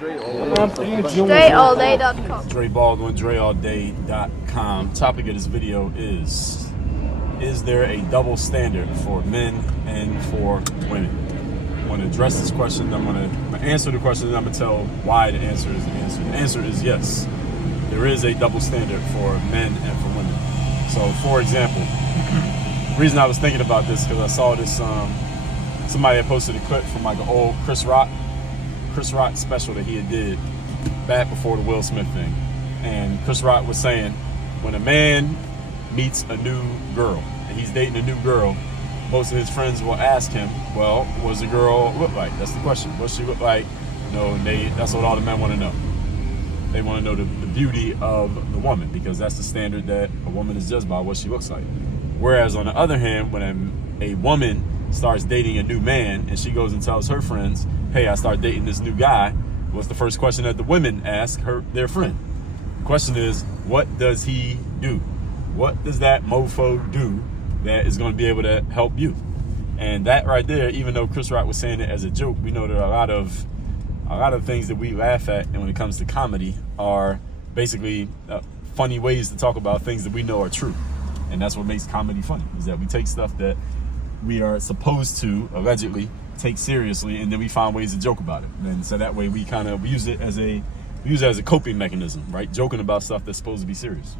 DreAllDay.com. Dre Baldwin, DreAllDay.com. Topic of this video is there a double standard for men and for women? I'm going to address this question. I'm going to answer the question, and I'm going to tell why the answer is the answer. The answer is yes. There is a double standard for men and for women. So, for example, the reason I was thinking about this because I saw this, somebody had posted a clip from like an old Chris Rock special that he had did back before the Will Smith thing. And Chris Rock was saying, when a man meets a new girl and he's dating a new girl, most of his friends will ask him, well, what does the girl look like? That's the question. What does she look like? That's what all the men want to know. They want to know the beauty of the woman, because that's the standard that a woman is judged by, what she looks like. Whereas on the other hand, when a woman starts dating a new man and she goes and tells her friends, hey, I start dating this new guy, what's the first question that the women ask their friend? The question is, what does he do? What does that mofo do that is going to be able to help you? And that right there, even though Chris Rock was saying it as a joke, we know there are a lot of things that we laugh at, and when it comes to comedy, are basically funny ways to talk about things that we know are true. And that's what makes comedy funny, is that we take stuff that we are supposed to allegedly take seriously, and then we find ways to joke about it. And so that way we use it as a coping mechanism, right? Joking about stuff that's supposed to be serious.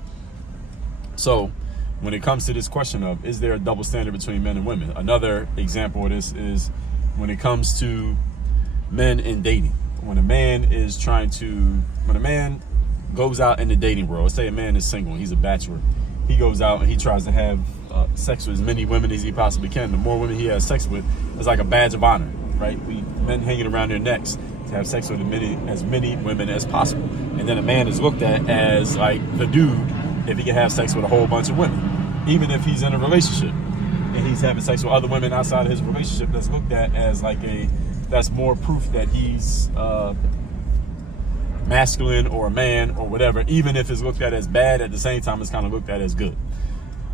So when it comes to this question of, is there a double standard between men and women? Another example of this is when it comes to men in dating. When a man goes out in the dating world, let's say a man is single, he's a bachelor, he goes out and he tries to have sex with as many women as he possibly can. The more women he has sex with, it's like a badge of honor, right? Men hanging around their necks to have sex with as many women as possible. And then a man is looked at as like the dude if he can have sex with a whole bunch of women. Even if he's in a relationship and he's having sex with other women outside of his relationship, that's looked at as that's more proof that he's masculine or a man or whatever. Even if it's looked at as bad, at the same time it's kind of looked at as good.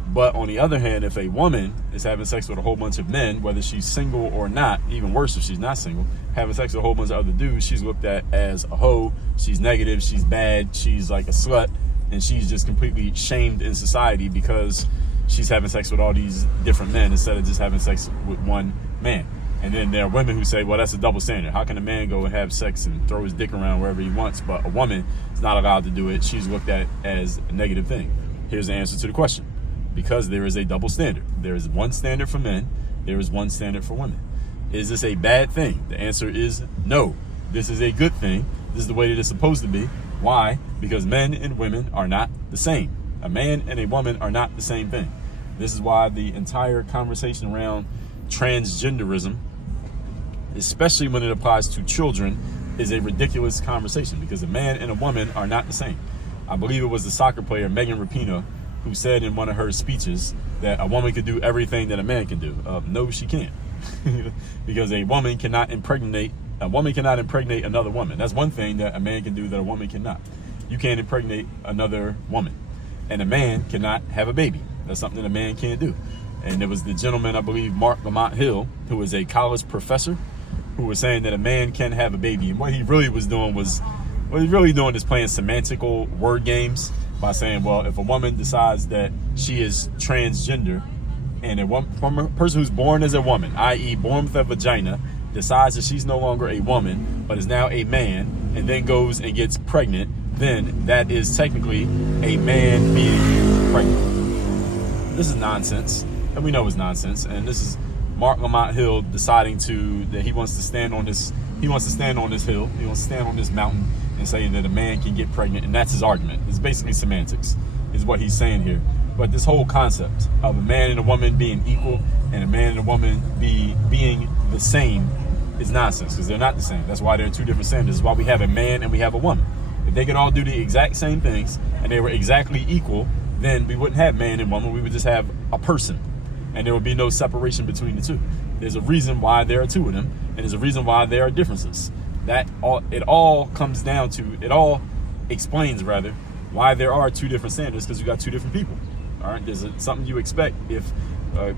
But on the other hand, if a woman is having sex with a whole bunch of men, whether she's single or not, even worse if she's not single, having sex with a whole bunch of other dudes, she's looked at as a hoe, she's negative, she's bad, she's like a slut, and she's just completely shamed in society because she's having sex with all these different men instead of just having sex with one man. And then there are women who say, well, that's a double standard. How can a man go and have sex and throw his dick around wherever he wants, but a woman is not allowed to do it? She's looked at as a negative thing. Here's the answer to the question. Because there is a double standard. There is one standard for men. There is one standard for women. Is this a bad thing? The answer is no. This is a good thing. This is the way that it's supposed to be. Why? Because men and women are not the same. A man and a woman are not the same thing. This is why the entire conversation around transgenderism, especially when it applies to children, is a ridiculous conversation, because a man and a woman are not the same. I believe it was the soccer player Megan Rapinoe who said in one of her speeches that a woman could do everything that a man can do. No, she can't. Because a woman cannot impregnate another woman. That's one thing that a man can do that a woman cannot. You can't impregnate another woman. And a man cannot have a baby. That's something that a man can't do. And there was the gentleman, I believe, Mark Lamont Hill, who was a college professor, who was saying that a man can have a baby. And what he really was doing is playing semantical word games by saying, well, if a woman decides that she is transgender, and a person who's born as a woman, i.e. born with a vagina, decides that she's no longer a woman, but is now a man, and then goes and gets pregnant, then that is technically a man being pregnant. This is nonsense, and we know it's nonsense. And this is Mark Lamont Hill deciding that he wants to stand on this. He wants to stand on this hill. He wants to stand on this mountain and say that a man can get pregnant, and that's his argument. It's basically semantics, is what he's saying here. But this whole concept of a man and a woman being equal and a man and a woman being the same is nonsense, because they're not the same. That's why there are two different standards. That's why we have a man and we have a woman. If they could all do the exact same things and they were exactly equal, then we wouldn't have man and woman. We would just have a person, and there would be no separation between the two. There's a reason why there are two of them, and there's a reason why there are differences. It all explains why there are two different standards, because you got two different people. All right, there's something you expect if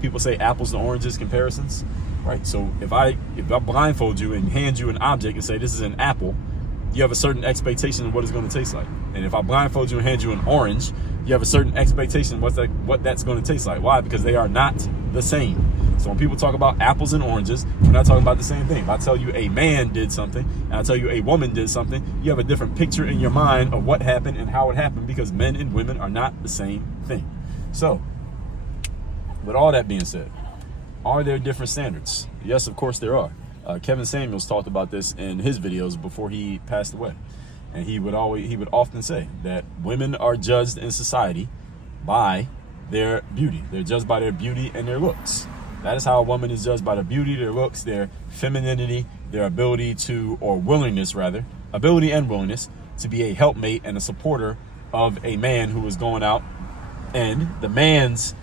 people say apples to oranges comparisons, right? So if I blindfold you and hand you an object and say this is an apple, you have a certain expectation of what it's going to taste like. And if I blindfold you and hand you an orange, you have a certain expectation of what that's going to taste like. Why? Because they are not the same. So when people talk about apples and oranges, we're not talking about the same thing. If I tell you a man did something and I tell you a woman did something, you have a different picture in your mind of what happened and how it happened, because men and women are not the same thing. So with all that being said, are there different standards? Yes, of course there are. Kevin Samuels talked about this in his videos before he passed away. And he would often say that women are judged in society by their beauty. They're judged by their beauty and their looks. That is how a woman is judged, by their beauty, their looks, their femininity, their ability to, or willingness rather, ability and willingness to be a helpmate and a supporter of a man who is going out. And the man's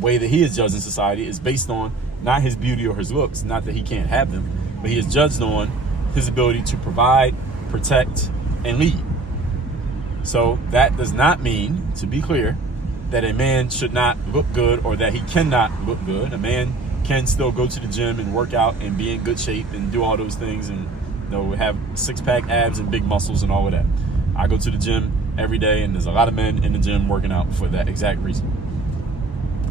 way that he is judged in society is based on not his beauty or his looks, not that he can't have them, but he is judged on his ability to provide, protect, and lead. So that does not mean, to be clear, that a man should not look good or that he cannot look good. A man can still go to the gym and work out and be in good shape and do all those things and, you know, have six-pack abs and big muscles and all of that. I go to the gym every day, and there's a lot of men in the gym working out for that exact reason.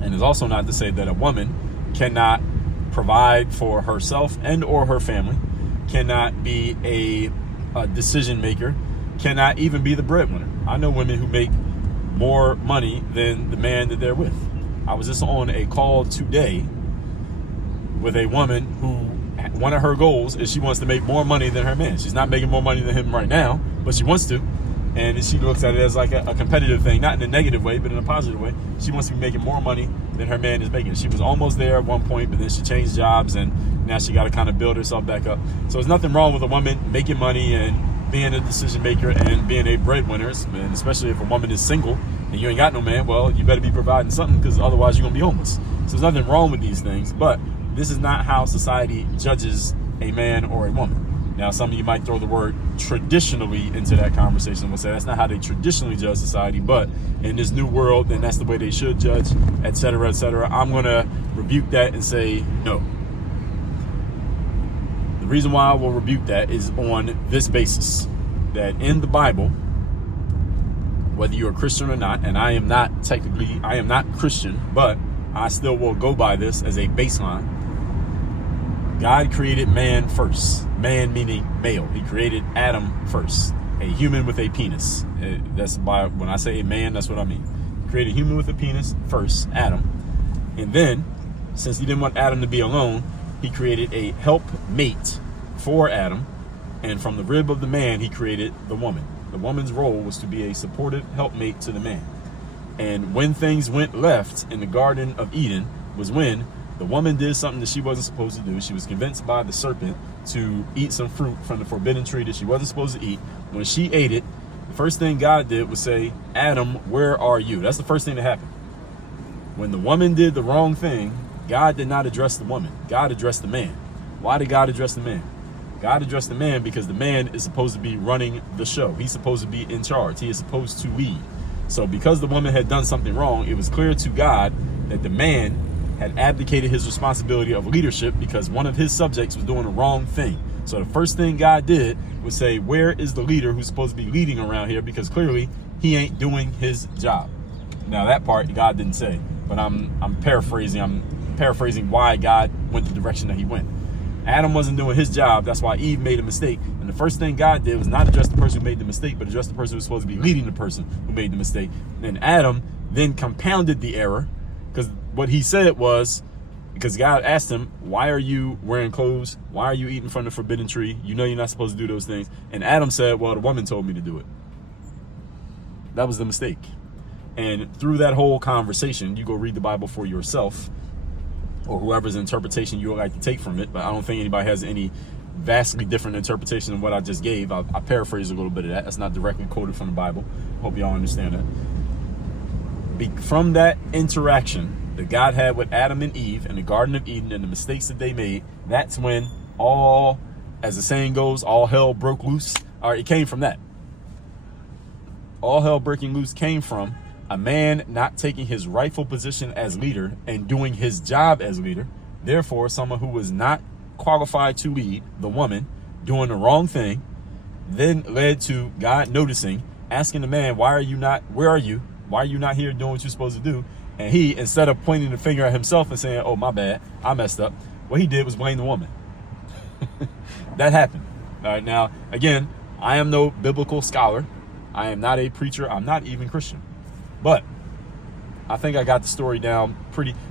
And it's also not to say that a woman cannot provide for herself and or her family, cannot be a decision maker, cannot even be the breadwinner. I know women who make more money than the man that they're with. I was just on a call today with a woman who, one of her goals is she wants to make more money than her man. She's not making more money than him right now, but she wants to. And she looks at it as like a competitive thing, not in a negative way, but in a positive way. She wants to be making more money than her man is making. She was almost there at one point, but then she changed jobs, and now she got to kind of build herself back up. So there's nothing wrong with a woman making money and being a decision maker and being a breadwinner, and especially if a woman is single and you ain't got no man, well, you better be providing something, because otherwise you're going to be homeless. So there's nothing wrong with these things, but this is not how society judges a man or a woman. Now, some of you might throw the word traditionally into that conversation. We'll say that's not how they traditionally judge society, but in this new world, then that's the way they should judge, et cetera, et cetera. I'm going to rebuke that and say no. The reason why I will rebuke that is on this basis, that in the Bible, whether you're a Christian or not, and I am not Christian, but I still will go by this as a baseline. God created man first. Man meaning male. He created Adam first. A human with a penis. That's by, when I say a man, that's what I mean. He created a human with a penis first, Adam. And then, since he didn't want Adam to be alone, he created a helpmate for Adam. And from the rib of the man, he created the woman. The woman's role was to be a supportive helpmate to the man. And when things went left in the Garden of Eden was when the woman did something that she wasn't supposed to do. She was convinced by the serpent to eat some fruit from the forbidden tree that she wasn't supposed to eat. When she ate it, the first thing God did was say, Adam, where are you? That's the first thing that happened. When the woman did the wrong thing, God did not address the woman. God addressed the man. Why did God address the man? God addressed the man because the man is supposed to be running the show. He's supposed to be in charge. He is supposed to lead. So because the woman had done something wrong, it was clear to God that the man had abdicated his responsibility of leadership because one of his subjects was doing the wrong thing. So the first thing God did was say, where is the leader who's supposed to be leading around here? Because clearly he ain't doing his job. Now that part God didn't say, but I'm paraphrasing. I'm paraphrasing why God went the direction that he went. Adam wasn't doing his job. That's why Eve made a mistake. And the first thing God did was not address the person who made the mistake, but address the person who was supposed to be leading the person who made the mistake. And Adam then compounded the error, because what he said was, because God asked him, why are you wearing clothes? Why are you eating from the forbidden tree? You know you're not supposed to do those things. And Adam said, well, the woman told me to do it. That was the mistake. And through that whole conversation, you go read the Bible for yourself, or whoever's interpretation you would like to take from it. But I don't think anybody has any vastly different interpretation than what I just gave. I paraphrased a little bit of that. That's not directly quoted from the Bible. Hope y'all understand that. From that interaction that God had with Adam and Eve in the Garden of Eden and the mistakes that they made, that's when all, as the saying goes, all hell broke loose. It came from that. All hell breaking loose came from a man not taking his rightful position as leader and doing his job as leader. Therefore, someone who was not qualified to lead, the woman, doing the wrong thing. then led to God noticing, asking the man, where are you? Why are you not here doing what you're supposed to do? And he, instead of pointing the finger at himself and saying, oh, my bad, I messed up, what he did was blame the woman. That happened. All right, now, again, I am no biblical scholar. I am not a preacher. I'm not even Christian. But I think I got the story down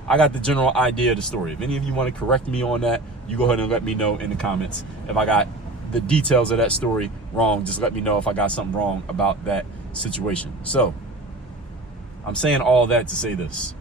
I got the general idea of the story. If any of you want to correct me on that, you go ahead and let me know in the comments. If I got the details of that story wrong, just let me know if I got something wrong about that situation. So I'm saying all that to say this.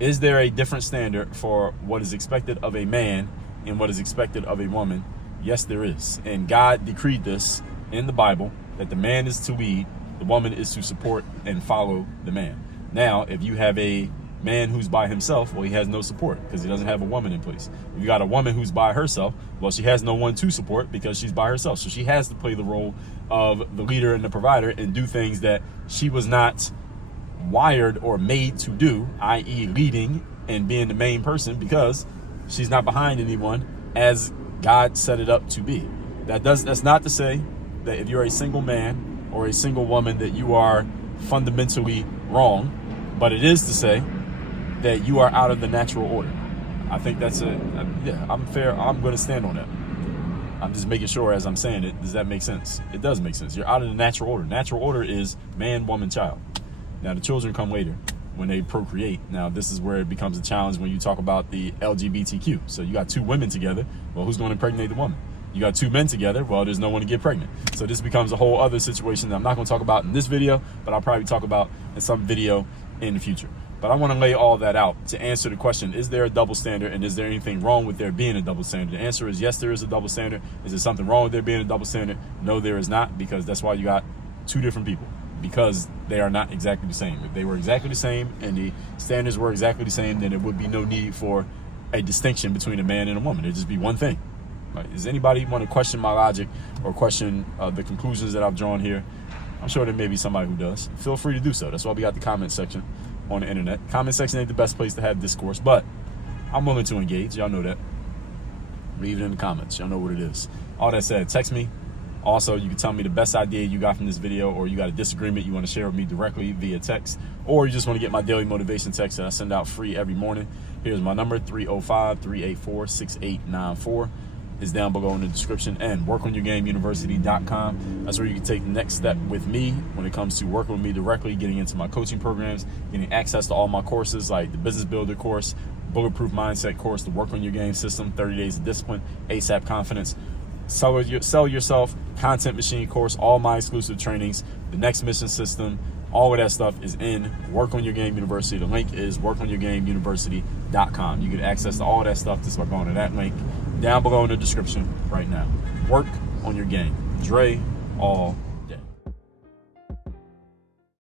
Is there a different standard for what is expected of a man and what is expected of a woman? Yes, there is. And God decreed this in the Bible, that the man is to lead, the woman is to support and follow the man. Now, if you have a man who's by himself, well, he has no support because he doesn't have a woman in place. If you got a woman who's by herself, well, she has no one to support because she's by herself. So she has to play the role of the leader and the provider and do things that she was not wired or made to do, i.e. leading and being the main person, because she's not behind anyone as God set it up to be. That's not to say that if you're a single man or a single woman that you are fundamentally wrong, but it is to say that you are out of the natural order. I think that's I'm fair. I'm going to stand on that. I'm just making sure as I'm saying it, does that make sense? It does make sense. You're out of the natural order. Natural order is man, woman, child. Now, the children come later when they procreate. Now, this is where it becomes a challenge when you talk about the LGBTQ. So you got two women together. Well, who's going to impregnate the woman? You got two men together. Well, there's no one to get pregnant. So this becomes a whole other situation that I'm not going to talk about in this video, but I'll probably talk about in some video in the future. But I want to lay all that out to answer the question, is there a double standard and is there anything wrong with there being a double standard? The answer is yes, there is a double standard. Is there something wrong with there being a double standard? No, there is not, because that's why you got two different people, because they are not exactly the same. If they were exactly the same and the standards were exactly the same, then there would be no need for a distinction between a man and a woman. It'd just be one thing. Right? Does anybody want to question my logic or question the conclusions that I've drawn here? I'm sure there may be somebody who does. Feel free to do so. That's why we got the comment section on the internet. Comment section ain't the best place to have discourse, but I'm willing to engage. Y'all know that. Leave it in the comments. Y'all know what it is. All that said, text me. Also, you can tell me the best idea you got from this video, or you got a disagreement you want to share with me directly via text, or you just want to get my daily motivation text that I send out free every morning. Here's my number, 305-384-6894. Is down below in the description, and workonyourgameuniversity.com. That's where you can take the next step with me when it comes to working with me directly, getting into my coaching programs, getting access to all my courses like the Business Builder course, Bulletproof Mindset course, the Work on Your Game system, 30 Days of Discipline, ASAP Confidence, Sell Yourself, Content Machine course, all my exclusive trainings, the Next Mission system. All of that stuff is in Work on Your Game University. The link is workonyourgameuniversity.com. You get access to all of that stuff just by going to that link down below in the description right now. Work on your game. Dre, all